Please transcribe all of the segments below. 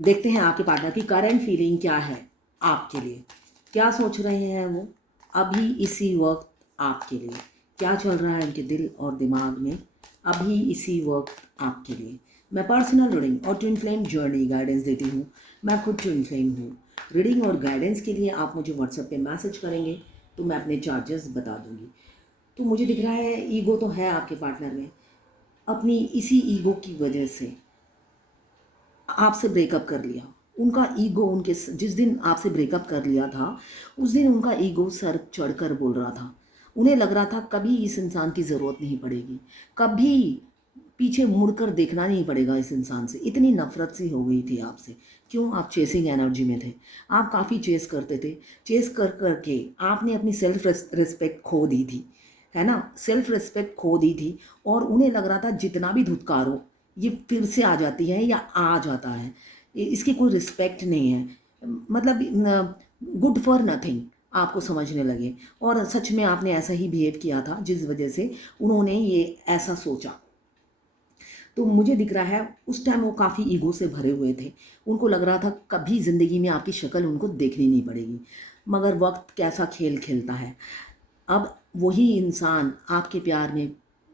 देखते हैं आपके पार्टनर की करंट फीलिंग क्या है आपके लिए, क्या सोच रहे हैं वो अभी इसी वक्त आपके लिए, क्या चल रहा है उनके दिल और दिमाग में अभी इसी वक्त आपके लिए। मैं पर्सनल रीडिंग और ट्विन फ्लेम जर्नी गाइडेंस देती हूँ। मैं खुद ट्विन फ्लेम हूँ। रीडिंग और गाइडेंस के लिए आप मुझे व्हाट्सएप पे मैसेज करेंगे तो मैं अपने चार्जेस बता दूँगी। तो मुझे दिख रहा है ईगो तो है आपके पार्टनर में, अपनी इसी ईगो की वजह से आपसे ब्रेकअप कर लिया। उनका ईगो उनके जिस दिन आपसे ब्रेकअप कर लिया था उस दिन उनका ईगो सर चढ़कर बोल रहा था। उन्हें लग रहा था कभी इस इंसान की ज़रूरत नहीं पड़ेगी, कभी पीछे मुड़कर देखना नहीं पड़ेगा इस इंसान से। इतनी नफरत सी हो गई थी आपसे। क्यों? आप चेसिंग एनर्जी में थे, आप काफ़ी चेस करते थे। चेस कर कर के आपने अपनी सेल्फ रिस्पेक्ट खो दी थी, है ना? सेल्फ रिस्पेक्ट खो दी थी और उन्हें लग रहा था जितना भी धुतकारो ये फिर से आ जाती है या आ जाता है, इसकी कोई रिस्पेक्ट नहीं है, मतलब गुड फॉर नथिंग आपको समझने लगे। और सच में आपने ऐसा ही बिहेव किया था जिस वजह से उन्होंने ये ऐसा सोचा। तो मुझे दिख रहा है उस टाइम वो काफ़ी ईगो से भरे हुए थे। उनको लग रहा था कभी ज़िंदगी में आपकी शक्ल उनको देखनी नहीं पड़ेगी। मगर वक्त कैसा खेल खेलता है। अब वही इंसान आपके प्यार में,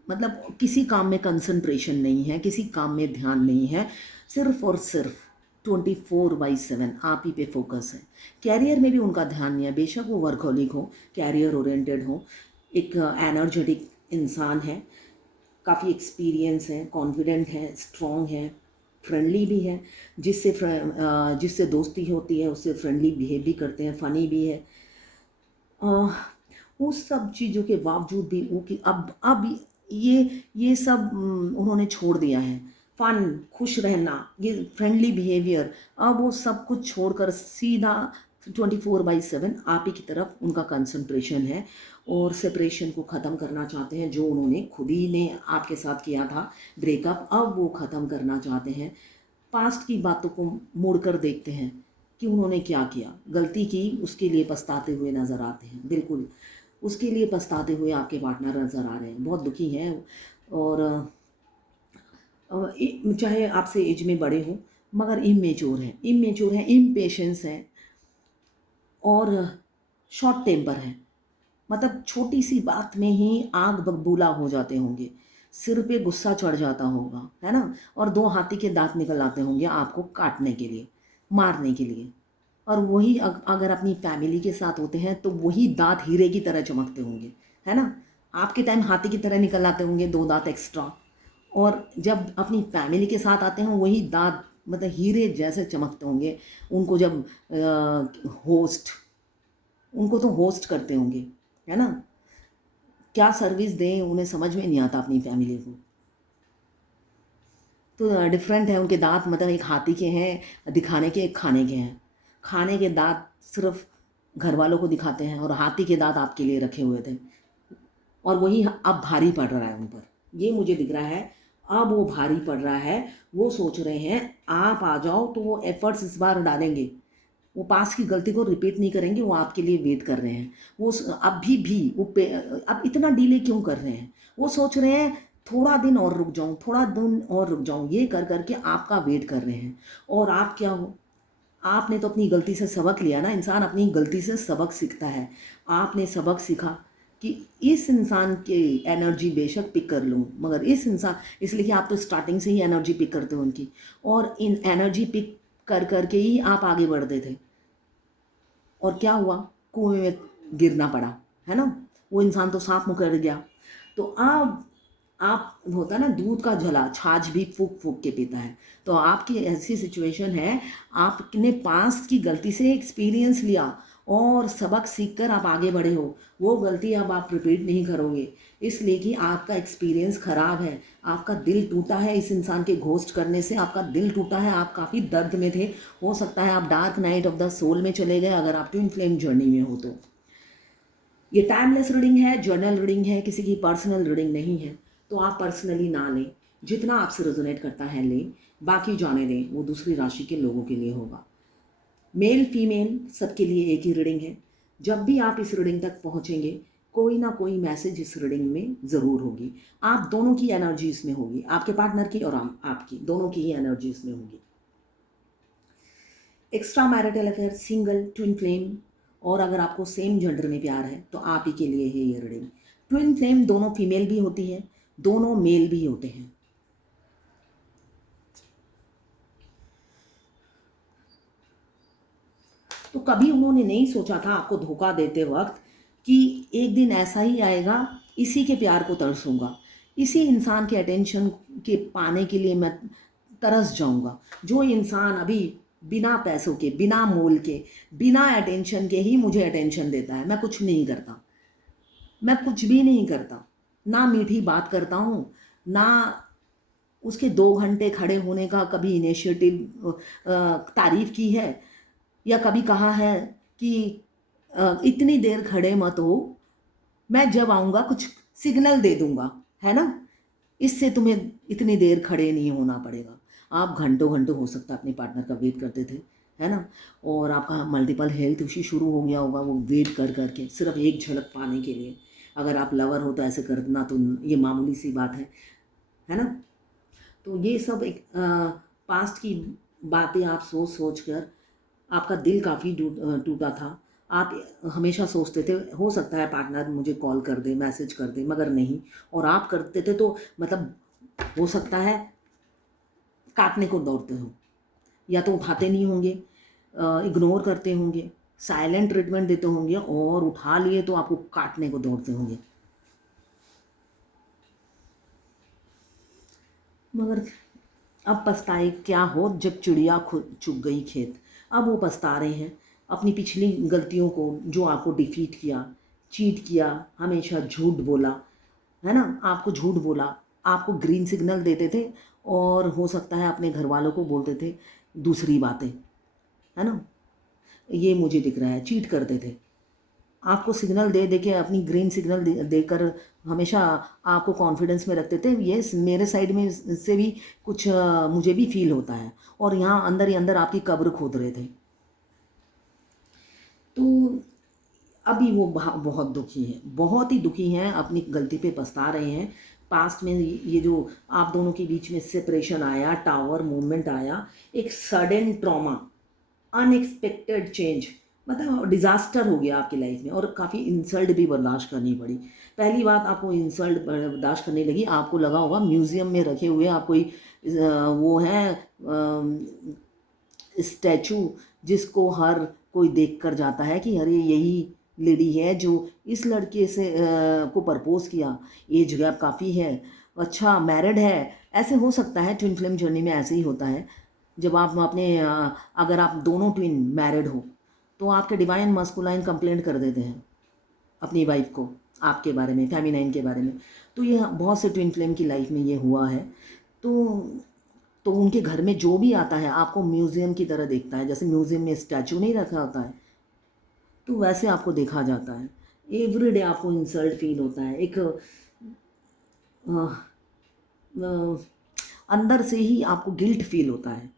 मतलब किसी काम में कंसंट्रेशन नहीं है, किसी काम में ध्यान नहीं है, सिर्फ और सिर्फ 24/7 आप ही पे फोकस है। कैरियर में भी उनका ध्यान नहीं है। बेशक वो वर्कहोलिक हो, कैरियर ओरिएंटेड हो, एक एनर्जेटिक इंसान है, काफ़ी एक्सपीरियंस है, कॉन्फिडेंट है, स्ट्रॉन्ग है, फ्रेंडली भी है। जिससे दोस्ती होती है उससे फ्रेंडली बिहेव भी करते हैं, फ़नी भी है। उस सब चीज़ों के बावजूद भी वो कि अब ये सब उन्होंने छोड़ दिया है। फ़न, खुश रहना, ये फ्रेंडली बिहेवियर, अब वो सब कुछ छोड़कर सीधा 24/7 आप ही की तरफ उनका कंसंट्रेशन है और सेपरेशन को ख़त्म करना चाहते हैं। जो उन्होंने खुद ही ने आपके साथ किया था ब्रेकअप, अब वो ख़त्म करना चाहते हैं। पास्ट की बातों को मुड़कर देखते हैं कि उन्होंने क्या किया, गलती की, उसके लिए पछताते हुए नज़र आते हैं। बिल्कुल उसके लिए पछताते हुए आपके पार्टनर नज़र आ रहे हैं, बहुत दुखी हैं। और चाहे आपसे एज में बड़े हों मगर इमेच्योर हैं, इम्पेशेंस हैं और शॉर्ट टेम्पर हैं। मतलब छोटी सी बात में ही आग बबूला हो जाते होंगे, सिर पे गुस्सा चढ़ जाता होगा, है ना? और दो हाथी के दांत निकल आते होंगे आपको काटने के लिए, मारने के लिए। और वही अगर अपनी फैमिली के साथ होते हैं तो वही दांत हीरे की तरह चमकते होंगे, है ना? आपके टाइम हाथी की तरह निकल आते होंगे दो दांत एक्स्ट्रा, और जब अपनी फैमिली के साथ आते हैं वही दांत मतलब हीरे जैसे चमकते होंगे। उनको जब होस्ट उनको तो होस्ट करते होंगे, है ना? क्या सर्विस दें उन्हें समझ में नहीं आता अपनी फैमिली को। तो डिफरेंट है उनके दांत, मतलब एक हाथी के हैं दिखाने के, एक खाने के हैं। खाने के दांत सिर्फ घर वालों को दिखाते हैं और हाथी के दांत आपके लिए रखे हुए थे, और वही अब भारी पड़ रहा है उन पर। ये मुझे दिख रहा है अब वो भारी पड़ रहा है। वो सोच रहे हैं आप आ जाओ तो वो एफर्ट्स इस बार डालेंगे, वो पास की गलती को रिपीट नहीं करेंगे, वो आपके लिए वेट कर रहे हैं। वो अभी भी अब इतना डिले क्यों कर रहे हैं? वो सोच रहे हैं थोड़ा दिन और रुक जाऊं, थोड़ा दिन और रुक जाऊं, ये कर करके आपका वेट कर रहे हैं। और आप क्या हो? आपने तो अपनी गलती से सबक लिया ना। इंसान अपनी गलती से सबक सीखता है। आपने सबक सीखा कि इस इंसान की एनर्जी बेशक पिक कर लूँ मगर इस इंसान, इसलिए कि आप तो स्टार्टिंग से ही एनर्जी पिक करते हो उनकी, और इन एनर्जी पिक कर करके ही आप आगे बढ़ते थे। और क्या हुआ? कुएं में गिरना पड़ा, है ना? वो इंसान तो सांप मुकर गया। तो अब आप, होता ना दूध का झला छाछ भी फूक फूक के पीता है। तो आपकी ऐसी सिचुएशन है, आपने पास्ट की गलती से एक्सपीरियंस लिया और सबक सीखकर आप आगे बढ़े हो। वो गलती अब आप रिपीट नहीं करोगे, इसलिए कि आपका एक्सपीरियंस खराब है। आपका दिल टूटा है इस इंसान के घोस्ट करने से, आपका दिल टूटा है, आप काफ़ी दर्द में थे। हो सकता है आप dark night of the soul में चले गए अगर आप ट्विन फ्लेम जर्नी में हो तो। ये टाइमलेस रीडिंग है, जर्नल रीडिंग है, किसी की पर्सनल रीडिंग नहीं है। तो आप पर्सनली ना लें, जितना आपसे रेजोनेट करता है लें, बाकी जाने दें, वो दूसरी राशि के लोगों के लिए होगा। मेल फीमेल सबके लिए एक ही रीडिंग है। जब भी आप इस रीडिंग तक पहुंचेंगे कोई ना कोई मैसेज इस रीडिंग में ज़रूर होगी। आप दोनों की एनर्जी इसमें होगी, आपके पार्टनर की और आपकी, दोनों की ही एनर्जी इसमें होगी। Extra marital affair, single, twin flame, और अगर आपको सेम जेंडर में प्यार है तो आप ही के लिए है ये रीडिंग। ट्विन फ्लेम दोनों फीमेल भी होती है, दोनों मेल भी होते हैं। तो कभी उन्होंने नहीं सोचा था आपको धोखा देते वक्त कि एक दिन ऐसा ही आएगा, इसी के प्यार को तरसूंगा, इसी इंसान के अटेंशन के पाने के लिए मैं तरस जाऊंगा। जो इंसान अभी बिना पैसों के, बिना मोल के, बिना अटेंशन के ही मुझे अटेंशन देता है, मैं कुछ नहीं करता, मैं कुछ भी नहीं करता, ना मीठी बात करता हूँ, ना उसके 2 घंटे खड़े होने का कभी इनिशिएटिव तारीफ की है, या कभी कहा है कि इतनी देर खड़े मत हो, मैं जब आऊँगा कुछ सिग्नल दे दूँगा, है ना, इससे तुम्हें इतनी देर खड़े नहीं होना पड़ेगा। आप घंटों घंटों हो सकता है अपने पार्टनर का वेट करते थे, है ना, और आपका मल्टीपल हेल्थ इशू शुरू हो गया होगा वो वेट कर करके सिर्फ एक झलक पाने के लिए। अगर आप लवर हो तो ऐसे करना तो ये मामूली सी बात है ना। तो ये सब एक पास्ट की बातें आप सोच सोच कर आपका दिल काफ़ी टूटा था। आप हमेशा सोचते थे हो सकता है पार्टनर मुझे कॉल कर दे, मैसेज कर दे, मगर नहीं, और आप करते थे तो मतलब हो सकता है काटने को दौड़ते हो, या तो उठाते नहीं होंगे, इग्नोर करते होंगे, साइलेंट ट्रीटमेंट देते होंगे, और उठा लिए तो आपको काटने को दौड़ते होंगे। मगर अब पछताए क्या हो जब चिड़िया खुद चुग गई खेत। अब वो पछता रहे हैं अपनी पिछली गलतियों को, जो आपको डिफीट किया, चीट किया, हमेशा झूठ बोला, है ना, आपको झूठ बोला, आपको ग्रीन सिग्नल देते थे, और हो सकता है अपने घर वालों को बोलते थे दूसरी बातें, है ना, ये मुझे दिख रहा है, चीट करते थे, आपको सिग्नल दे दे के, अपनी ग्रीन सिग्नल देकर हमेशा आपको कॉन्फिडेंस में रखते थे, यस मेरे साइड में से भी कुछ मुझे भी फील होता है, और यहाँ अंदर ही अंदर आपकी कब्र खोद रहे थे। तो अभी वो बहुत दुखी हैं, बहुत ही दुखी हैं, अपनी गलती पे पछता रहे हैं। पास्ट में ये जो आप दोनों के बीच में सेपरेशन आया, टावर मूवमेंट आया, एक सडन ट्रॉमा, अनएक्सपेक्टेड चेंज, मतलब डिज़ास्टर हो गया आपकी लाइफ में, और काफ़ी इंसल्ट भी बर्दाश्त करनी पड़ी। पहली बात, आपको इंसल्ट बर्दाश्त करने लगी, आपको लगा होगा म्यूज़ियम में रखे हुए आप कोई वो है स्टैचू, जिसको हर कोई देख कर जाता है कि अरे यही लेडी है जो इस लड़के से को प्रपोज किया, एज गैप काफ़ी है, अच्छा मैरिड है। ऐसे हो सकता है, ट्विन फ्लेम जर्नी में ऐसे ही होता है। जब आप अपने अगर आप दोनों ट्विन मैरिड हो तो आपके डिवाइन मस्कुलाइन कंप्लेंट कर देते हैं अपनी वाइफ को, आपके बारे में, फेमिनाइन के बारे में। तो ये बहुत से ट्विन फ्लेम की लाइफ में ये हुआ है। तो उनके घर में जो भी आता है आपको म्यूज़ियम की तरह देखता है, जैसे म्यूज़ियम में स्टैचू नहीं रखा होता है, तो वैसे आपको देखा जाता है। एवरीडे आपको इंसल्ट फील होता है, एक अंदर से ही आपको गिल्ट फील होता है।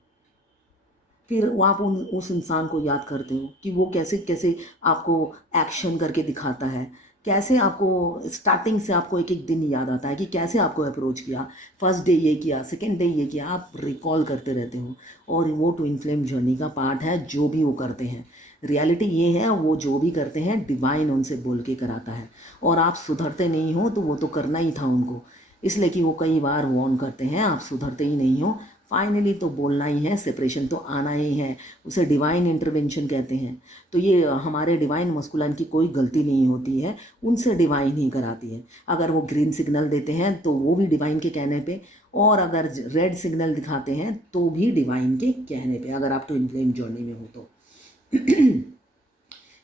फिर वो आप उस इंसान को याद करते हो कि वो कैसे कैसे आपको एक्शन करके दिखाता है, कैसे आपको स्टार्टिंग से आपको एक एक दिन याद आता है कि कैसे आपको अप्रोच किया, फर्स्ट डे ये किया, सेकेंड डे ये किया, आप रिकॉल करते रहते हो। और वो ट्विन फ्लेम जर्नी का पार्ट है, जो भी वो करते हैं, रियलिटी ये है, वो जो भी करते हैं डिवाइन उनसे बोल के कराता है, और आप सुधरते नहीं हो तो वो तो करना ही था उनको, इसलिए कि वो कई बार वार्न करते हैं, आप सुधरते ही नहीं हो, फाइनली तो बोलना ही है, सेपरेशन तो आना ही है, उसे डिवाइन इंटरवेंशन कहते हैं। तो ये हमारे डिवाइन मस्कुलाइन की कोई गलती नहीं होती है, उनसे डिवाइन ही कराती है। अगर वो ग्रीन सिग्नल देते हैं तो वो भी डिवाइन के कहने पे, और अगर रेड सिग्नल दिखाते हैं तो भी डिवाइन के कहने पे, अगर आप ट्विन फ्लेम जर्नी में हो तो।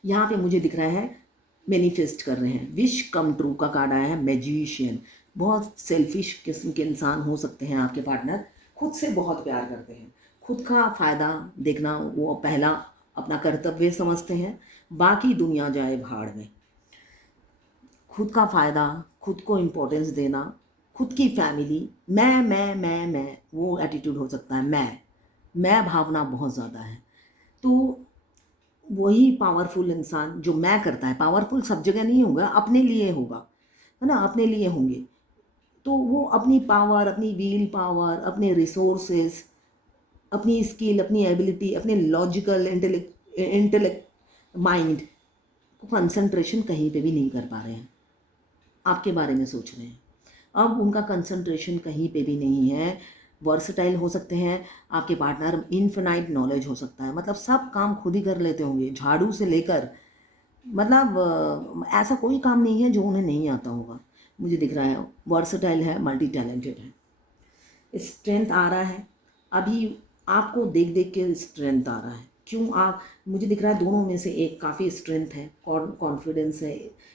यहाँ पे मुझे दिख रहा है मैनिफेस्ट कर रहे हैं, विश कम ट्रू का कार्ड आया है, मैजिशियन। बहुत सेल्फिश किस्म के इंसान हो सकते हैं आपके पार्टनर, खुद से बहुत प्यार करते हैं, खुद का फ़ायदा देखना वो पहला अपना कर्तव्य समझते हैं, बाकी दुनिया जाए भाड़ में। खुद का फ़ायदा, खुद को इम्पोर्टेंस देना, खुद की फैमिली, मैं वो एटीट्यूड हो सकता है, मैं भावना बहुत ज़्यादा है। तो वही पावरफुल इंसान जो मैं करता है, पावरफुल सब जगह नहीं होगा, अपने लिए होगा, है ना, अपने लिए होंगे। तो वो अपनी पावर, अपनी व्हील पावर, अपने रिसोर्सेस, अपनी स्किल, अपनी एबिलिटी, अपने लॉजिकल इंटेलेक्ट माइंड को कंसंट्रेशन कहीं पे भी नहीं कर पा रहे हैं, आपके बारे में सोच रहे हैं। अब उनका कंसंट्रेशन कहीं पे भी नहीं है। वर्सटाइल हो सकते हैं आपके पार्टनर, इनफिनाइट नॉलेज हो सकता है, मतलब सब काम खुद ही कर लेते होंगे, झाड़ू से लेकर, मतलब ऐसा कोई काम नहीं है जो उन्हें नहीं आता होगा, मुझे दिख रहा है। वर्सटाइल है, मल्टी टैलेंटेड है, स्ट्रेंथ आ रहा है। अभी आपको देख देख के स्ट्रेंथ आ रहा है। क्यों? आप, मुझे दिख रहा है दोनों में से एक काफ़ी स्ट्रेंथ है, कॉन्फिडेंस है,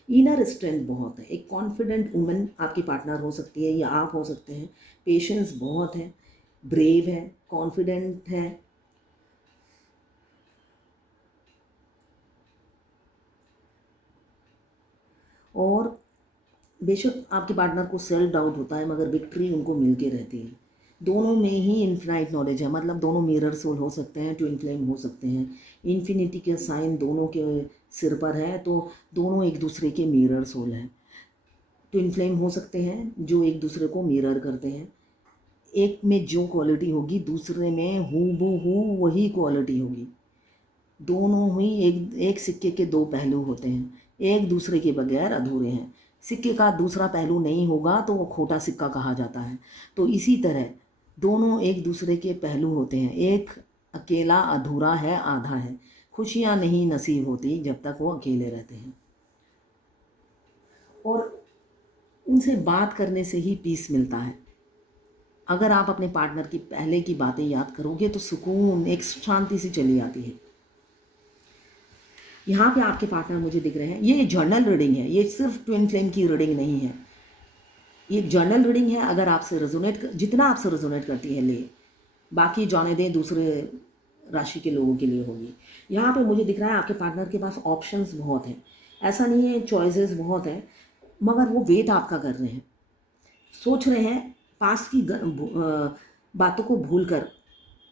इनर स्ट्रेंथ बहुत है। एक कॉन्फिडेंट वुमन आपकी पार्टनर हो सकती है या आप हो सकते हैं। पेशेंस बहुत है, ब्रेव है, कॉन्फिडेंट है, और बेशक आपके पार्टनर को सेल्फ डाउट होता है, मगर विक्ट्री उनको मिल के रहती है। दोनों में ही इन्फिनाइट नॉलेज है, मतलब दोनों मिरर सोल हो सकते हैं, ट्विन फ्लेम हो सकते हैं। इन्फिनिटी के साइन दोनों के सिर पर है, तो दोनों एक दूसरे के मिरर सोल हैं। ट्विन फ्लेम हो सकते हैं जो एक दूसरे को मिरर करते हैं। एक में जो क्वालिटी होगी दूसरे में हूबहू वही क्वालिटी होगी। दोनों ही एक सिक्के के दो पहलू होते हैं, एक दूसरे के बगैर अधूरे हैं। सिक्के का दूसरा पहलू नहीं होगा तो वो खोटा सिक्का कहा जाता है। तो इसी तरह दोनों एक दूसरे के पहलू होते हैं, एक अकेला अधूरा है, आधा है। खुशियाँ नहीं नसीब होती जब तक वो अकेले रहते हैं, और उनसे बात करने से ही पीस मिलता है। अगर आप अपने पार्टनर की पहले की बातें याद करोगे तो सुकून, एक शांति सी चली आती है। यहाँ पे आपके पार्टनर मुझे दिख रहे हैं। ये जर्नल रीडिंग है, ये सिर्फ ट्विन फ्लेम की रीडिंग नहीं है, ये जर्नल रीडिंग है। अगर आपसे रेजोनेट, जितना आपसे रेजोनेट करती है ले, बाकी जाने दें दूसरे राशि के लोगों के लिए होगी। यहाँ पे मुझे दिख रहा है आपके पार्टनर के पास ऑप्शंस बहुत हैं, ऐसा नहीं है, चॉइसेस बहुत हैं, मगर वो वेट आपका कर रहे हैं, सोच रहे हैं, पास्ट की बातों को भूल कर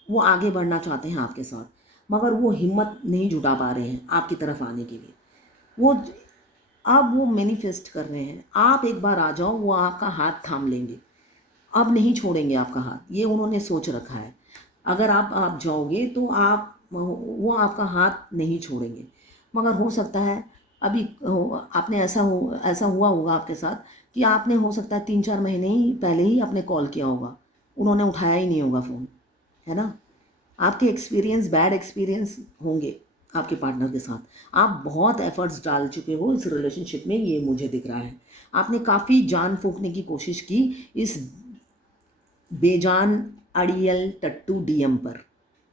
वो आगे बढ़ना चाहते हैं आपके साथ, मगर वो हिम्मत नहीं जुटा पा रहे हैं आपकी तरफ आने के लिए। वो अब वो मैनिफेस्ट कर रहे हैं, आप एक बार आ जाओ, वो आपका हाथ थाम लेंगे, अब नहीं छोड़ेंगे आपका हाथ, ये उन्होंने सोच रखा है। अगर आप जाओगे तो वो आपका हाथ नहीं छोड़ेंगे। मगर हो सकता है अभी आपने ऐसा हुआ होगा आपके साथ कि आपने हो सकता है 3-4 महीने ही पहले ही आपने कॉल किया होगा, उन्होंने उठाया ही नहीं होगा फ़ोन, है ना। आपके एक्सपीरियंस, बैड एक्सपीरियंस होंगे आपके पार्टनर के साथ। आप बहुत एफर्ट्स डाल चुके हो इस रिलेशनशिप में, ये मुझे दिख रहा है। आपने काफ़ी जान फूंकने की कोशिश की इस बेजान अड़ियल टट्टू डीएम पर,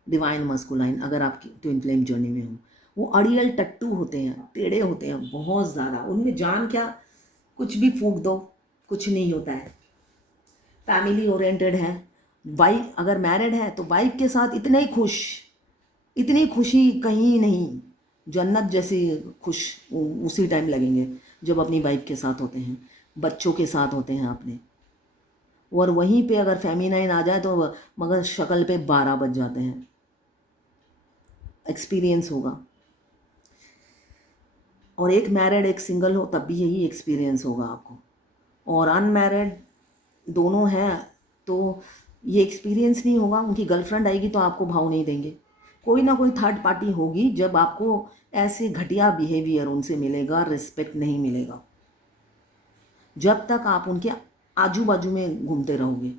डिवाइन मस्कुलाइन। अगर आप ट्विन फ्लेम जर्नी में हो, वो अड़ियल टट्टू होते हैं, टेढ़े होते हैं बहुत ज़्यादा, उनमें जान क्या, कुछ भी फूंक दो कुछ नहीं होता है। फैमिली ओरिएंटेड है। वाइफ अगर मैरिड है तो वाइफ के साथ इतने खुश, इतनी खुशी कहीं नहीं, जन्नत जैसी खुश उसी टाइम लगेंगे जब अपनी वाइफ के साथ होते हैं, बच्चों के साथ होते हैं अपने। और वहीं पे अगर फेमिनाइन आ जाए तो मगर शक्ल पे 12 बज जाते हैं। एक्सपीरियंस होगा, और एक मैरिड एक सिंगल हो तब भी यही एक्सपीरियंस होगा आपको, और अनमैरिड दोनों हैं तो ये एक्सपीरियंस नहीं होगा। उनकी गर्लफ्रेंड आएगी तो आपको भाव नहीं देंगे, कोई ना कोई थर्ड पार्टी होगी जब आपको ऐसे घटिया बिहेवियर उनसे मिलेगा, रिस्पेक्ट नहीं मिलेगा, जब तक आप उनके आजू बाजू में घूमते रहोगे।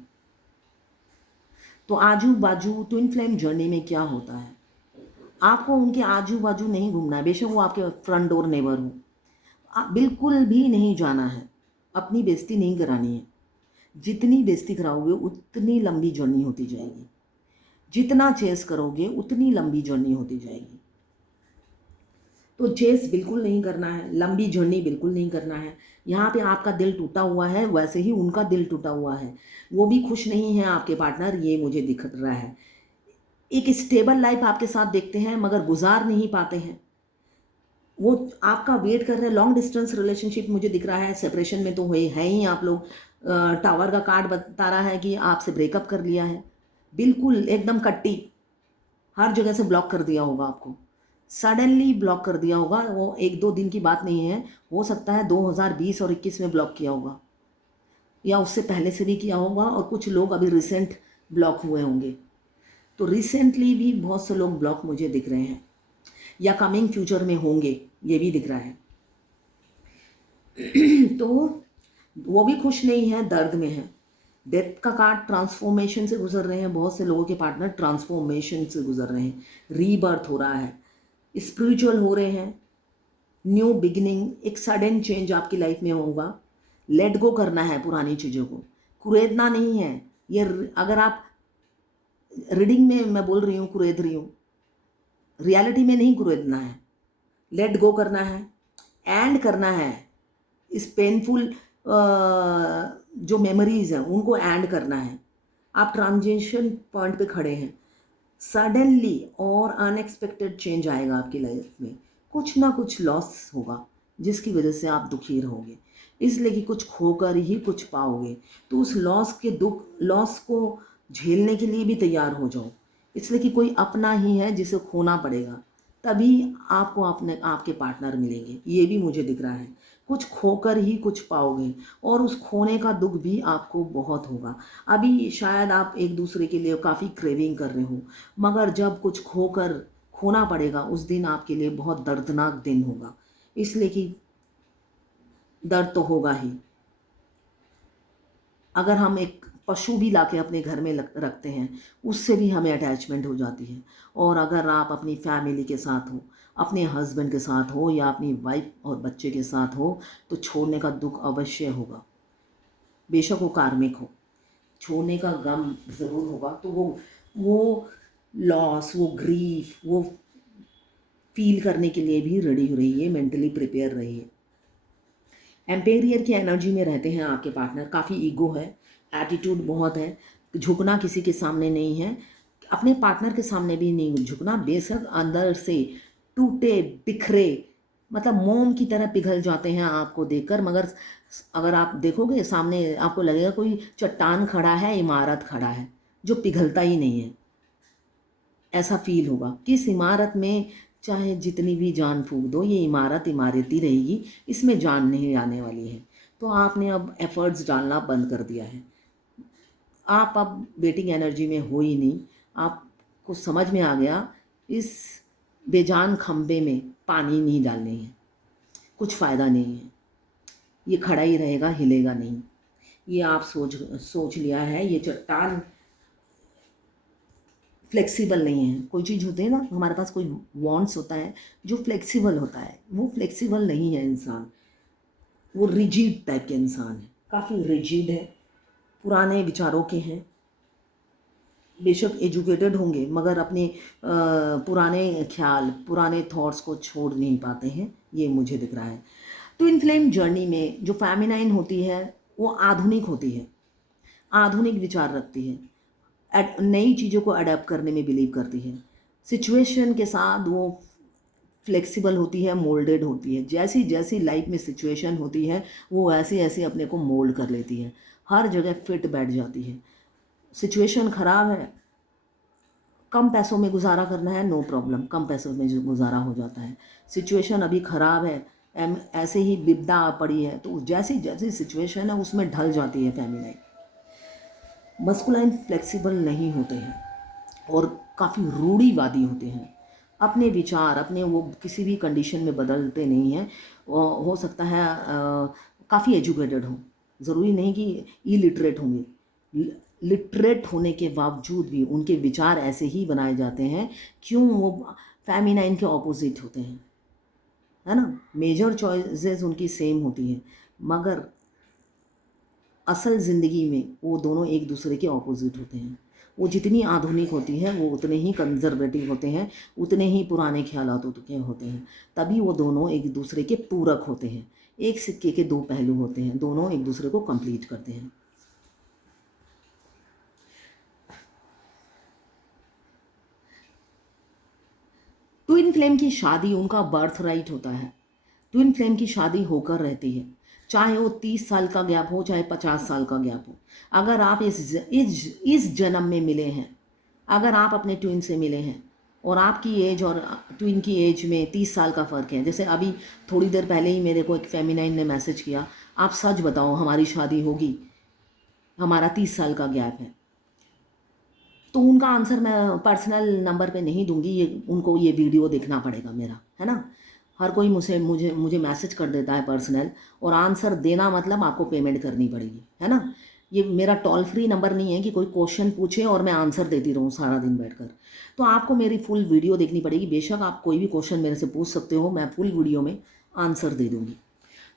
तो आजू बाजू ट्विन फ्लेम जर्नी में क्या होता है, आपको उनके आजू बाजू नहीं घूमना है, बेशक वो आपके फ्रंट डोर नेबर हो, बिल्कुल भी नहीं जाना है, अपनी बेइज्जती नहीं करानी है। जितनी बेइज्जती कराओगे उतनी लंबी जर्नी होती जाएगी, जितना चेस करोगे उतनी लंबी जर्नी होती जाएगी। तो चेस बिल्कुल नहीं करना है, लंबी जर्नी बिल्कुल नहीं करना है। यहाँ पे आपका दिल टूटा हुआ है, वैसे ही उनका दिल टूटा हुआ है, वो भी खुश नहीं है आपके पार्टनर, ये मुझे दिख रहा है। एक स्टेबल लाइफ आपके साथ देखते हैं मगर गुजार नहीं पाते हैं, वो आपका वेट कर रहे हैं। लॉन्ग डिस्टेंस रिलेशनशिप मुझे दिख रहा है, सेपरेशन में तो हुए हैं ही आप लोग। टावर का कार्ड बता रहा है कि आपसे ब्रेकअप कर लिया है, बिल्कुल एकदम कट्टी, हर जगह से ब्लॉक कर दिया होगा आपको, सडनली ब्लॉक कर दिया होगा। वो 1-2 दिन की बात नहीं है, हो सकता है 2020 और 21 में ब्लॉक किया होगा, या उससे पहले से भी किया होगा, और कुछ लोग अभी रिसेंट ब्लॉक हुए होंगे। तो रिसेंटली भी बहुत से लोग ब्लॉक मुझे दिख रहे हैं, या कमिंग फ्यूचर में होंगे, ये भी दिख रहा है। तो वो भी खुश नहीं है, दर्द में है। डेथ का कार्ड ट्रांसफॉर्मेशन से गुजर रहे हैं, बहुत से लोगों के पार्टनर ट्रांसफॉर्मेशन से गुजर रहे हैं, रीबर्थ हो रहा है, स्पिरिचुअल हो रहे हैं, न्यू बिगिनिंग, एक सडन चेंज आपकी लाइफ में होगा। लेट गो करना है पुरानी चीज़ों को, कुरेदना नहीं है। ये अगर आप रीडिंग में मैं बोल रही हूँ कुरेद रही हूँ, रियलिटी में नहीं कुरेदना है। लेट गो करना है, एंड करना है। इस पेनफुल जो मेमोरीज हैं उनको एंड करना है। आप ट्रांजिशन पॉइंट पे खड़े हैं, सडनली और अनएक्सपेक्टेड चेंज आएगा आपकी लाइफ में। कुछ ना कुछ लॉस होगा जिसकी वजह से आप दुखी रहोगे, इसलिए कि कुछ खोकर ही कुछ पाओगे। तो उस लॉस को झेलने के लिए भी तैयार हो जाओ, इसलिए कि कोई अपना ही है जिसे खोना पड़ेगा, तभी आपको आपके पार्टनर मिलेंगे। ये भी मुझे दिख रहा है, कुछ खोकर ही कुछ पाओगे, और उस खोने का दुख भी आपको बहुत होगा। अभी शायद आप एक दूसरे के लिए काफ़ी क्रेविंग कर रहे हो, मगर जब कुछ खोना पड़ेगा उस दिन आपके लिए बहुत दर्दनाक दिन होगा, इसलिए कि दर्द तो होगा ही। अगर हम एक पशु भी लाके अपने घर में रखते हैं, उससे भी हमें अटैचमेंट हो जाती है। और अगर आप अपनी फैमिली के साथ हो, अपने हस्बैंड के साथ हो या अपनी वाइफ और बच्चे के साथ हो, तो छोड़ने का दुख अवश्य होगा, बेशक वो कार्मिक हो। छोड़ने का गम ज़रूर होगा। तो वो लॉस, वो ग्रीफ, वो फील करने के लिए भी रेडी रहिए, मेंटली प्रिपेयर रहिए। एम्पेरियर की एनर्जी में रहते हैं आपके पार्टनर, काफ़ी ईगो है, एटीट्यूड बहुत है, झुकना किसी के सामने नहीं है, अपने पार्टनर के सामने भी नहीं झुकना। बेशक अंदर से टूटे बिखरे, मतलब मोम की तरह पिघल जाते हैं आपको देखकर, मगर अगर आप देखोगे सामने आपको लगेगा कोई चट्टान खड़ा है, इमारत खड़ा है जो पिघलता ही नहीं है। ऐसा फील होगा कि इस इमारत में चाहे जितनी भी जान फूंक दो, ये इमारत इमारती रहेगी, इसमें जान नहीं आने वाली है। तो आपने अब एफर्ट्स डालना बंद कर दिया है, आप अब वेटिंग एनर्जी में हो ही नहीं। आपको समझ में आ गया इस बेजान खंबे में पानी नहीं डालने हैं, कुछ फ़ायदा नहीं है, ये खड़ा ही रहेगा, हिलेगा नहीं। ये आप सोच लिया है। ये चट्टान फ्लेक्सिबल नहीं है। कोई चीज़ होती है ना, हमारे पास कोई वॉन्ट्स होता है जो फ्लेक्सिबल होता है, वो फ्लेक्सिबल नहीं है इंसान, वो रिजिड टाइप के इंसान है, काफ़ी रिजिड है, पुराने विचारों के हैं। बेशक एजुकेटेड होंगे मगर अपने पुराने ख्याल, पुराने थॉट्स को छोड़ नहीं पाते हैं, ये मुझे दिख रहा है। ट्विन फ्लेम जर्नी में जो फेमिनाइन होती है वो आधुनिक होती है, आधुनिक विचार रखती है, नई चीज़ों को अडेप्ट करने में बिलीव करती है, सिचुएशन के साथ वो फ्लेक्सिबल होती है, मोल्डेड होती है। जैसी जैसी लाइफ में सिचुएशन होती है वो ऐसे ऐसे अपने को मोल्ड कर लेती है, हर जगह फिट बैठ जाती है। सिचुएशन ख़राब है, कम पैसों में गुजारा करना है, नो प्रॉब्लम, कम पैसों में जो गुजारा हो जाता है। सिचुएशन अभी ख़राब है, ऐसे ही विपदा पड़ी है, तो जैसी जैसी सिचुएशन है उसमें ढल जाती है फेमिनाइन। मस्कुलाइन फ्लेक्सिबल नहीं होते हैं और काफ़ी रूढ़िवादी होते हैं, अपने विचार अपने वो किसी भी कंडीशन में बदलते नहीं हैं। हो सकता है काफ़ी एजुकेटेड हो, ज़रूरी नहीं कि इलिटरेट होंगे, लिटरेट होने के बावजूद भी उनके विचार ऐसे ही बनाए जाते हैं। क्यों? वो फेमिनाइन के ऑपोजिट होते हैं, है ना। मेजर चॉइसेस उनकी सेम होती हैं, मगर असल ज़िंदगी में वो दोनों एक दूसरे के ऑपोजिट होते हैं। वो जितनी आधुनिक होती है वो उतने ही कंजर्वेटिव होते हैं, उतने ही पुराने ख्यालातों के होते हैं। तभी वो दोनों एक दूसरे के पूरक होते हैं, एक सिक्के के दो पहलू होते हैं, दोनों एक दूसरे को कंप्लीट करते हैं। ट्विन फ्लेम की शादी उनका बर्थ राइट होता है। ट्विन फ्लेम की शादी होकर रहती है, चाहे वो 30 साल का गैप हो, चाहे 50 साल का गैप हो। अगर आप इस जन्म में मिले हैं, अगर आप अपने ट्विन से मिले हैं और आपकी एज और ट्विन की एज में 30 साल का फ़र्क है, जैसे अभी थोड़ी देर पहले ही मेरे को एक फेमिनाइन ने मैसेज किया, आप सच बताओ हमारी शादी होगी, हमारा 30 साल का गैप है। तो उनका आंसर मैं पर्सनल नंबर पे नहीं दूंगी, ये उनको ये वीडियो देखना पड़ेगा मेरा, है ना। हर कोई मुझे मैसेज कर देता है पर्सनल, और आंसर देना मतलब आपको पेमेंट करनी पड़ेगी, है ना। ये मेरा टोल फ्री नंबर नहीं है कि कोई क्वेश्चन पूछे और मैं आंसर देती रहूँ सारा दिन बैठकर। तो आपको मेरी फुल वीडियो देखनी पड़ेगी। बेशक आप कोई भी क्वेश्चन मेरे से पूछ सकते हो, मैं फुल वीडियो में आंसर दे दूँगी।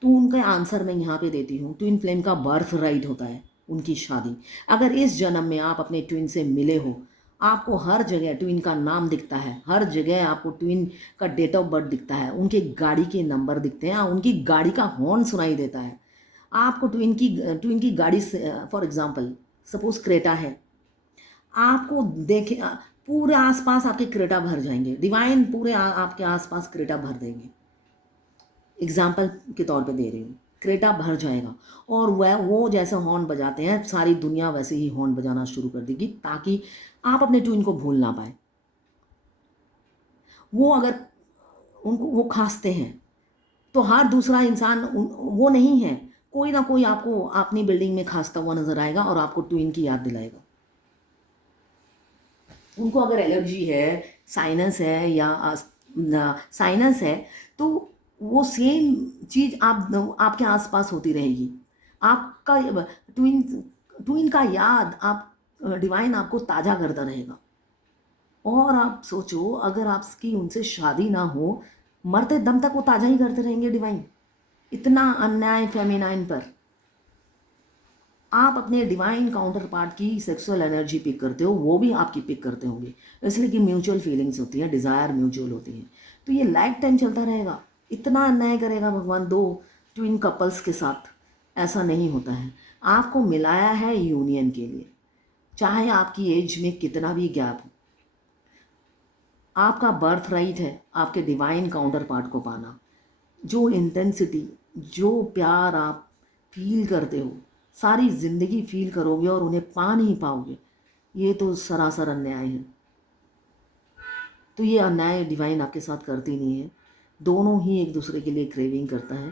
तो उनका आंसर मैं यहाँ पे देती हूँ। ट्विन फ्लेम का बर्थ राइट होता है उनकी शादी। अगर इस जन्म में आप अपने ट्विन से मिले हो, आपको हर जगह ट्विन का नाम दिखता है, हर जगह आपको ट्विन का डेट ऑफ बर्थ दिखता है, उनके गाड़ी के नंबर दिखते हैं, उनकी गाड़ी का हॉर्न सुनाई देता है आपको। ट्विन की गाड़ी से, फॉर एग्जांपल सपोज क्रेटा है, आपको देखे पूरे आसपास आपके क्रेटा भर जाएंगे, डिवाइन पूरे आपके आसपास क्रेटा भर देंगे। एग्जाम्पल के तौर पे दे रही हूँ, क्रेटा भर जाएगा, और वह वो जैसे हॉर्न बजाते हैं सारी दुनिया वैसे ही हॉर्न बजाना शुरू कर देगी, ताकि आप अपने ट्विन को भूल ना पाए। वो अगर उनको वो खांसते हैं तो हर दूसरा इंसान वो नहीं है, कोई ना कोई आपको अपनी बिल्डिंग में खांसता हुआ नजर आएगा और आपको ट्विन की याद दिलाएगा। उनको अगर एलर्जी है, साइनस है या साइनस है, तो वो सेम चीज़ आपके आसपास होती रहेगी। आपका ट्विन ट्विन का याद आप डिवाइन आपको ताज़ा करता रहेगा। और आप सोचो, अगर आपकी उनसे शादी ना हो, मरते दम तक वो ताज़ा ही करते रहेंगे डिवाइन। इतना अन्याय फेमिनाइन पर। आप अपने डिवाइन काउंटर पार्ट की सेक्सुअल एनर्जी पिक करते हो, वो भी आपकी पिक करते होंगे, इसलिए कि म्यूचुअल फीलिंग्स होती हैं, डिज़ायर म्यूचुअल होती हैं। तो ये लाइफ टाइम चलता रहेगा। इतना अन्याय करेगा भगवान दो ट्विन कपल्स के साथ? ऐसा नहीं होता है। आपको मिलाया है यूनियन के लिए, चाहे आपकी एज में कितना भी गैप हो। आपका बर्थ राइट है आपके डिवाइन काउंटर पार्ट को पाना। जो इंटेंसिटी, जो प्यार आप फील करते हो, सारी ज़िंदगी फील करोगे और उन्हें पा नहीं पाओगे, ये तो सरासर अन्याय है। तो ये अन्याय डिवाइन आपके साथ करती नहीं है। दोनों ही एक दूसरे के लिए क्रेविंग करता है,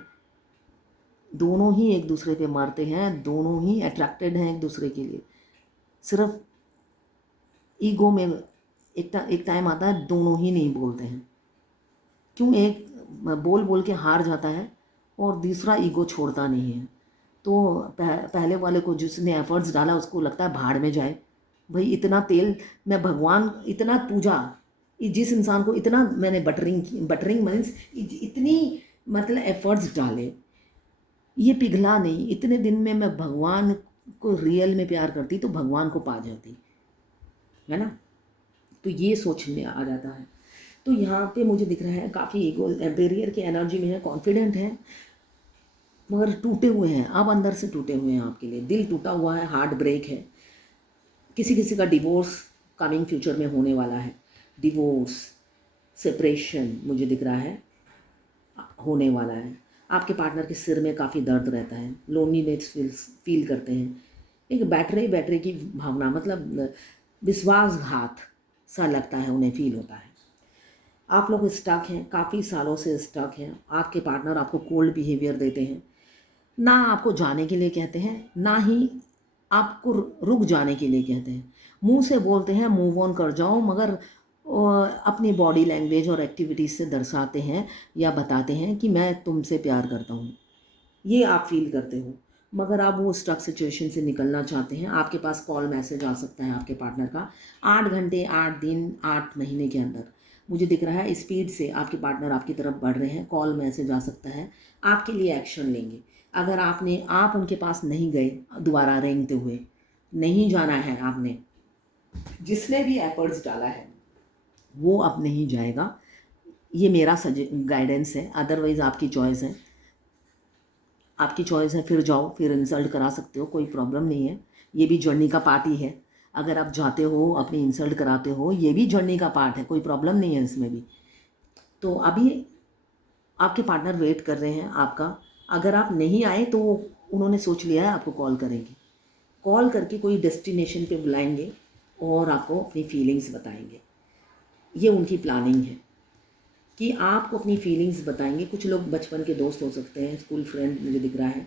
दोनों ही एक दूसरे पे मरते हैं, दोनों ही अट्रैक्टेड हैं एक दूसरे के लिए। सिर्फ ईगो में एक टाइम आता है दोनों ही नहीं बोलते हैं। क्यों? एक बोल बोल के हार जाता है और दूसरा ईगो छोड़ता नहीं है। तो पहले वाले को जिसने एफर्ट्स डाला उसको लगता है भाड़ में जाए। भाई इतना तेल मैं भगवान इतना पूजा, जिस इंसान को इतना मैंने बटरिंग मीन्स इतनी मतलब एफर्ट्स डाले, ये पिघला नहीं। इतने दिन में मैं भगवान को रियल में प्यार करती तो भगवान को पा जाती, है ना। तो ये सोच में आ जाता है। तो यहाँ पे मुझे दिख रहा है काफ़ी ईगो बैरियर की एनर्जी में है, कॉन्फिडेंट है, मगर टूटे हुए हैं। अब अंदर से टूटे हुए हैं, आपके लिए दिल टूटा हुआ है, हार्ट ब्रेक है। किसी किसी का डिवोर्स कमिंग फ्यूचर में होने वाला है। डिवोर्स, सेपरेशन मुझे दिख रहा है होने वाला है। आपके पार्टनर के सिर में काफ़ी दर्द रहता है, लोनलीनेस फील करते हैं, एक बैटरी की भावना, मतलब विश्वासघात सा लगता है उन्हें, फील होता है। आप लोग स्टक हैं, काफ़ी सालों से स्टक हैं। आपके पार्टनर आपको कोल्ड बिहेवियर देते हैं, ना आपको जाने के लिए कहते हैं, ना ही आपको रुक जाने के लिए कहते हैं। मुंह से बोलते हैं मूव ऑन कर जाओ, मगर अपनी बॉडी लैंग्वेज और एक्टिविटीज़ से दर्शाते हैं या बताते हैं कि मैं तुमसे प्यार करता हूँ। ये आप फील करते हो, मगर आप वो स्टक सिचुएशन से निकलना चाहते हैं। आपके पास कॉल मैसेज आ सकता है आपके पार्टनर का 8 घंटे, 8 दिन, 8 महीने के अंदर। मुझे दिख रहा है स्पीड से आपके पार्टनर आपकी तरफ बढ़ रहे हैं, कॉल मैसेज आ सकता है, आपके लिए एक्शन लेंगे। अगर आप उनके पास नहीं गए, दोबारा रेंगते हुए नहीं जाना है आपने, जिसने भी एफर्ट्स डाला है वो अब नहीं जाएगा। ये मेरा गाइडेंस है, अदरवाइज़ आपकी चॉइस है। आपकी चॉइस है, फिर जाओ, फिर इंसल्ट करा सकते हो, कोई प्रॉब्लम नहीं है। ये भी जर्नी का पार्ट ही है। अगर आप जाते हो अपनी इंसल्ट कराते हो, ये भी जर्नी का पार्ट है, कोई प्रॉब्लम नहीं है इसमें भी। तो अभी आपके पार्टनर वेट कर रहे हैं आपका। अगर आप नहीं आए तो उन्होंने सोच लिया है आपको कॉल करेंगे, कॉल करके कोई डेस्टिनेशन पे बुलाएंगे और आपको अपनी फीलिंग्स बताएंगे। ये उनकी प्लानिंग है कि आपको अपनी फीलिंग्स बताएंगे। कुछ लोग बचपन के दोस्त हो सकते हैं, स्कूल फ्रेंड मुझे दिख रहा है।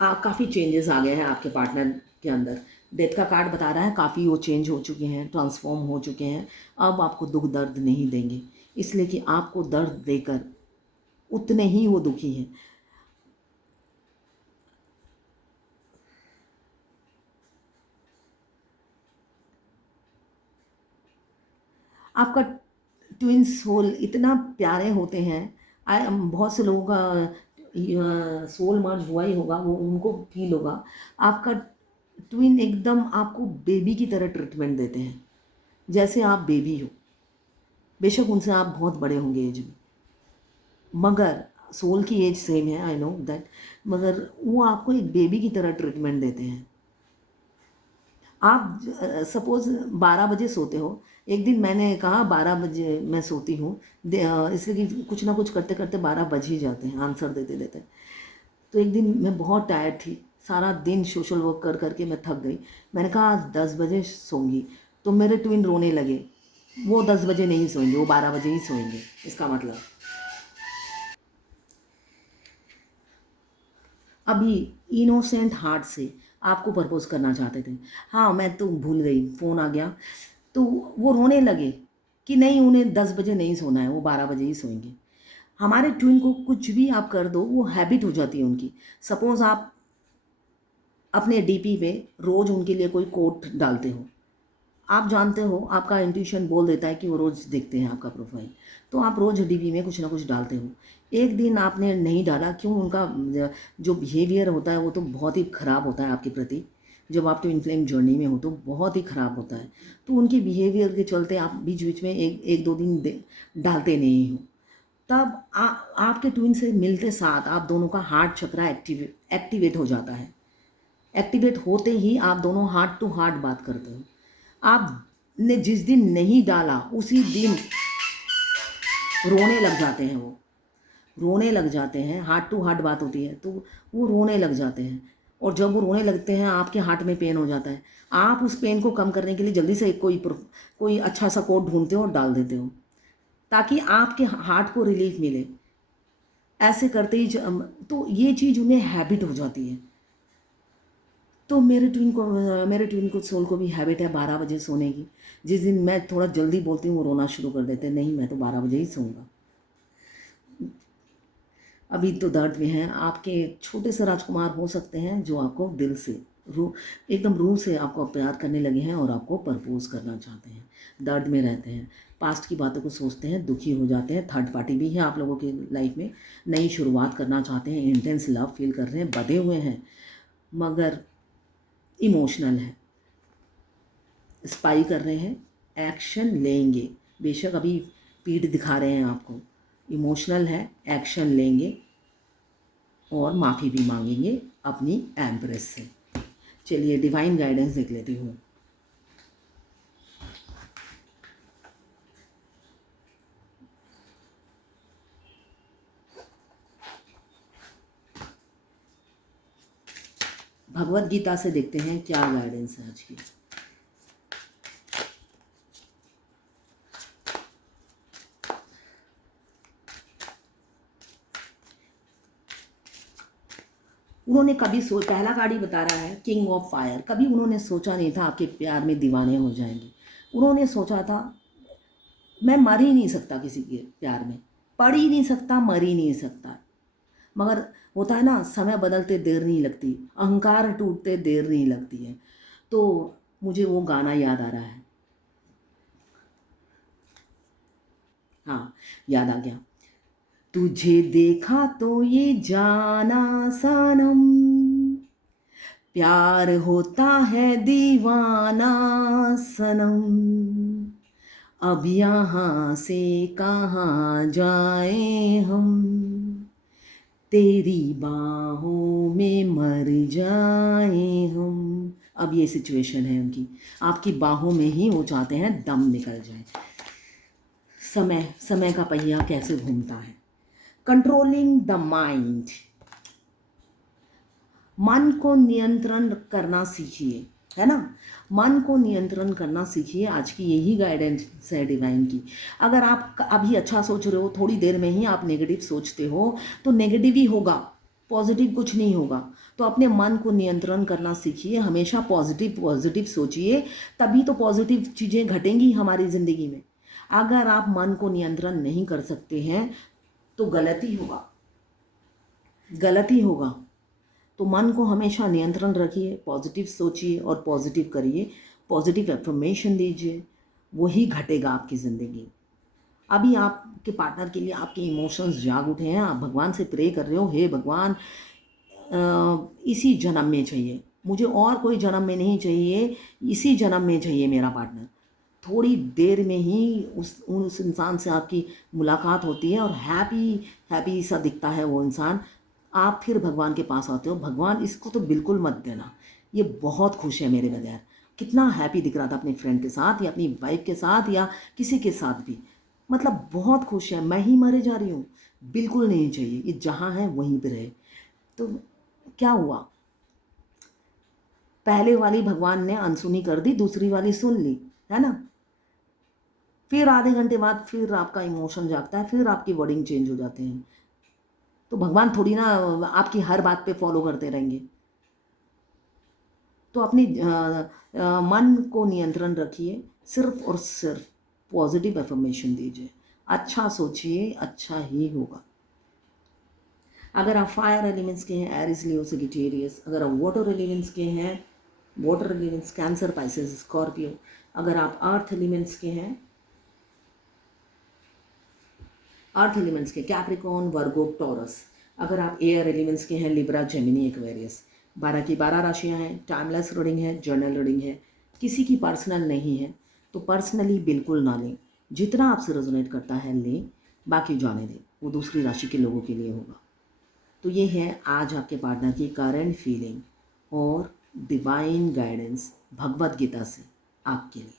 काफ़ी चेंजेस आ गए हैं आपके पार्टनर के अंदर। डेथ का कार्ड बता रहा है काफ़ी वो चेंज हो चुके हैं, ट्रांसफॉर्म हो चुके हैं, अब आपको दुख दर्द नहीं देंगे, इसलिए कि आपको दर्द देकर उतने ही वो दुखी हैं। आपका ट्विन सोल इतना प्यारे होते हैं। बहुत से लोगों का सोल मर्ज हुआ ही होगा, वो उनको फील होगा। आपका ट्विन एकदम आपको बेबी की तरह ट्रीटमेंट देते हैं, जैसे आप बेबी हो। बेशक उनसे आप बहुत बड़े होंगे एज में, मगर सोल की एज सेम है, आई नो दैट, मगर वो आपको एक बेबी की तरह ट्रीटमेंट देते हैं। आप सपोज़ 12 बजे सोते हो, एक दिन मैंने कहा 12 बजे मैं सोती हूँ, इसलिए कि कुछ ना कुछ करते करते 12 बज ही जाते हैं आंसर देते देते। तो एक दिन मैं बहुत टायर्ड थी, सारा दिन सोशल वर्क कर करके मैं थक गई। मैंने कहा आज 10 बजे सोऊंगी, तो मेरे ट्विन रोने लगे। वो 10 बजे नहीं सोएंगे, वो 12 बजे ही सोएंगे। इसका मतलब अभी इनोसेंट हार्ट से आपको प्रपोज करना चाहते थे। हाँ, मैं तो भूल गई, फ़ोन आ गया, तो वो रोने लगे कि नहीं, उन्हें 10 बजे नहीं सोना है, वो 12 बजे ही सोएंगे। हमारे ट्विन को कुछ भी आप कर दो, वो हैबिट हो जाती है उनकी। सपोज़ आप अपने डीपी पे रोज़ उनके लिए कोई कोट डालते हो, आप जानते हो, आपका इंट्यूशन बोल देता है कि वो रोज़ देखते हैं आपका प्रोफाइल, तो आप रोज़ डीपी में कुछ ना कुछ डालते हो। एक दिन आपने नहीं डाला, क्यों? उनका जो बिहेवियर होता है वो तो बहुत ही ख़राब होता है आपके प्रति। जब आप ट्विन फ्लेम जर्नी में हो तो बहुत ही ख़राब होता है, तो उनके बिहेवियर के चलते आप बीच बीच में एक दो दिन डालते नहीं हो। तब आपके ट्विन से मिलते साथ आप दोनों का हार्ट चक्रा एक्टिवेट हो जाता है। एक्टिवेट होते ही आप दोनों हार्ट टू हार्ट बात करते हो। आपने जिस दिन नहीं डाला उसी दिन रोने लग जाते हैं, वो रोने लग जाते हैं। हार्ट टू हार्ट बात होती है तो वो रोने लग जाते हैं, और जब वो रोने लगते हैं आपके हार्ट में पेन हो जाता है। आप उस पेन को कम करने के लिए जल्दी से कोई अच्छा सा कोट ढूंढते हो और डाल देते हो, ताकि आपके हार्ट को रिलीफ मिले। ऐसे करते ही तो ये चीज़ उन्हें हैबिट हो जाती है। तो मेरे ट्विन को सोल को भी हैबिट है 12 बजे सोने की। जिस दिन मैं थोड़ा जल्दी बोलती हूँ वो रोना शुरू कर देते हैं, नहीं मैं तो 12 बजे ही सोऊंगा। अभी तो दर्द में हैं। आपके छोटे से राजकुमार हो सकते हैं जो आपको दिल से एकदम रूह से आपको प्यार करने लगे हैं और आपको प्रपोज करना चाहते हैं। दर्द में रहते हैं, पास्ट की बातों को सोचते हैं, दुखी हो जाते हैं। थर्ड पार्टी भी है आप लोगों की लाइफ में, नई शुरुआत करना चाहते हैं, इंटेंस लव फील कर रहे हैं, बधे हुए हैं, मगर इमोशनल है, स्पाई कर रहे हैं, एक्शन लेंगे। बेशक अभी पीठ दिखा रहे हैं आपको, इमोशनल है, एक्शन लेंगे और माफ़ी भी मांगेंगे अपनी एम्प्रेस से। चलिए डिवाइन गाइडेंस देख लेती हूँ। भगवत गीता से देखते हैं क्या गाइडेंस है आज की। उन्होंने कभी पहला कार्ड ही बता रहा है किंग ऑफ फायर। कभी उन्होंने सोचा नहीं था आपके प्यार में दीवाने हो जाएंगे। उन्होंने सोचा था मैं मर ही नहीं सकता किसी के प्यार में, पढ़ ही नहीं सकता, मर ही नहीं सकता। मगर होता है ना, समय बदलते देर नहीं लगती, अहंकार टूटते देर नहीं लगती है। तो मुझे वो गाना याद आ रहा है, हाँ याद आ गया। तुझे देखा तो ये जाना सनम, प्यार होता है दीवाना सनम, अब यहाँ से कहाँ जाए हम, तेरी बाहों में मर जाए हम। अब ये सिचुएशन है उनकी, आपकी बाहों में ही वो चाहते हैं दम निकल जाए। समय का पहिया कैसे घूमता है। कंट्रोलिंग द माइंड, मन को नियंत्रण करना सीखिए, है ना। मन को नियंत्रण करना सीखिए, आज की यही गाइडेंस है डिवाइन की। अगर आप अभी अच्छा सोच रहे हो, थोड़ी देर में ही आप नेगेटिव सोचते हो तो नेगेटिव ही होगा, पॉजिटिव कुछ नहीं होगा। तो अपने मन को नियंत्रण करना सीखिए, हमेशा पॉजिटिव पॉजिटिव सोचिए, तभी तो पॉजिटिव चीज़ें घटेंगी हमारी ज़िंदगी में। अगर आप मन को नियंत्रण नहीं कर सकते हैं तो गलती होगा, गलती होगा। तो मन को हमेशा नियंत्रण रखिए, पॉजिटिव सोचिए और पॉजिटिव करिए, पॉजिटिव एफर्मेशन दीजिए, वही घटेगा आपकी ज़िंदगी। अभी आपके पार्टनर के लिए आपके इमोशंस जाग उठे हैं, आप भगवान से प्रे कर रहे हो, हे भगवान इसी जन्म में चाहिए मुझे, और कोई जन्म में नहीं चाहिए, इसी जन्म में चाहिए मेरा पार्टनर। थोड़ी देर में ही उस इंसान से आपकी मुलाकात होती है और हैप्पी हैप्पी सा दिखता है वो इंसान। आप फिर भगवान के पास आते हो, भगवान इसको तो बिल्कुल मत देना, ये बहुत खुश है मेरे बगैर। कितना हैप्पी दिख रहा था अपने फ्रेंड के साथ या अपनी वाइफ के साथ या किसी के साथ भी, मतलब बहुत खुश है, मैं ही मरे जा रही हूँ, बिल्कुल नहीं चाहिए, ये जहाँ है वहीं पर रहे। तो क्या हुआ, पहले वाली भगवान ने अनसुनी कर दी, दूसरी वाली सुन ली, है ना। फिर आधे घंटे बाद फिर आपका इमोशन जागता है, फिर आपकी वर्डिंग चेंज हो जाते हैं। तो भगवान थोड़ी ना आपकी हर बात पे फॉलो करते रहेंगे। तो अपनी मन को नियंत्रण रखिए, सिर्फ और सिर्फ पॉजिटिव एफर्मेशन दीजिए, अच्छा सोचिए, अच्छा ही होगा। अगर आप फायर एलिमेंट्स के हैं, एरिस लियो सजिटेरियस। अगर आप वाटर एलिमेंट्स के हैं, water elements cancer Pisces Scorpio. अगर आप अर्थ एलिमेंट्स के हैं, अर्थ एलिमेंट्स के कैप्रिकॉर्न वर्गो टॉरस। अगर आप एयर एलिमेंट्स के हैं, लिब्रा जेमिनी एक्वेरियस। 12 की 12 राशियां हैं, टाइमलेस रीडिंग है, जर्नल रीडिंग है, किसी की पर्सनल नहीं है, तो पर्सनली बिल्कुल ना लें। जितना आपसे रेजोनेट करता है लें, बाकी जाने दें, वो दूसरी राशि के लोगों के लिए होगा। तो ये है आज आपके पार्टनर की करंट फीलिंग और डिवाइन गाइडेंस भगवत गीता से आपके लिए।